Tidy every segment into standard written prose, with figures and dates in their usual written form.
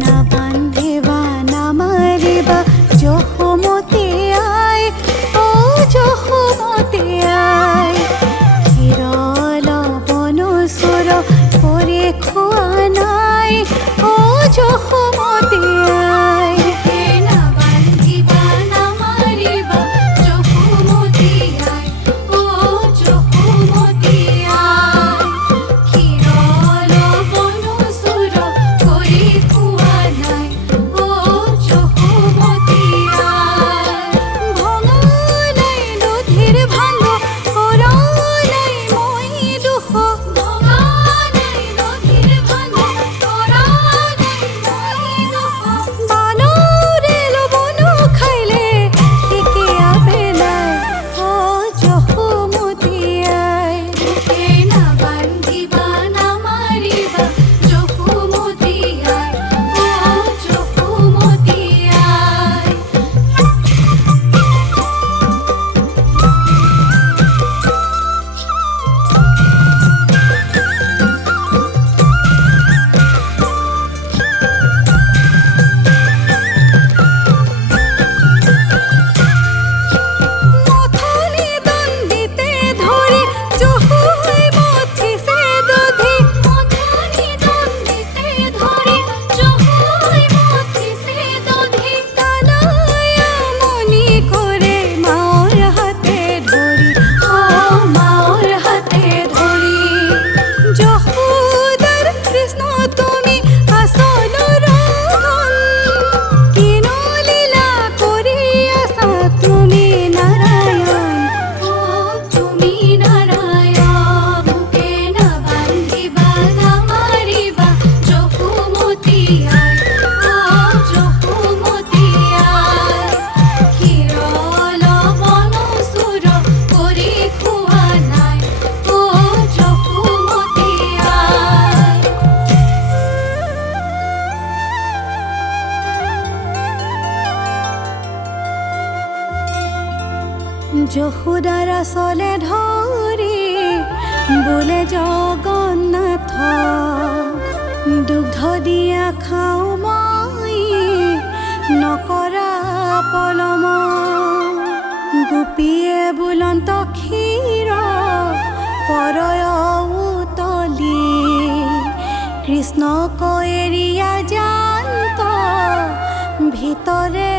না বান্ধিবা না মাৰিবা যশোমতী আই ও যশোমতী আই ক্ষীৰ লৱণসুৰ কৰি খোৱা নাই ও যশোমতী আই না বান্ধিবা না মাৰিবা যশোমতী আই ও যশোমতী আই ক্ষীৰ লৱণসুৰ কৰি খোৱা নাই ও যশোমতী আই ভঙা নাই নদীৰ ভাণ্ড কৰা নাই মই দুখ ভঙা নাই নদীৰ ভাণ্ড কৰা নাই মই দুখ বানৰে লৱণ খাইলে শিকিয়া পেলাই ও যশোমতী আই না বান্ধিবা না মাৰিবা যশোমতী আই ও যশোমতী আই মথনি দণ্ডিতে ধৰি যশোই মথিছে দধি মথনি দণ্ডিতে ধৰি যশোই মথিছে দধি কানাই আমনি কৰে মাৰ হাতে ধৰি ও মাৰ হাতে ধৰি যশোদাৰ কৃষ্ণ তুমি আচলৰ ধন কিনো লীলা কৰি আছা তুমি নাৰায়ণ ও তুমি নাৰায়ণ মোকে না বান্ধিবা না মাৰিবা যশোমতী আই ও যশোমতী আই ক্ষীৰ লৱণসুৰ কৰি খোৱা নাই ও যশোমতী আই যশোদাৰ আচলে ধৰি বোলে জগন্নাথ দুগ্ধ দিয়া খাওঁ মই নকৰা পলম গোপীয়ে বুলন্ত ক্ষীৰ পৰয় উতলি কৃষ্ণক এৰিয়া জান্ত ভিতৰে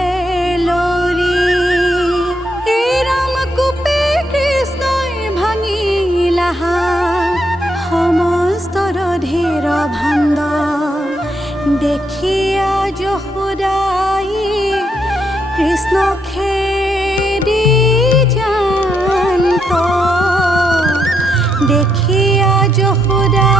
লৰি এই ৰাম গোপে কৃষ্ণই ভাঙিলা সমস্তৰ ধীৰ ভাণ্ড দেখিয়া যশোদাই কৃষ্ণ খেদি জান্ত দেখিয়া যশোদা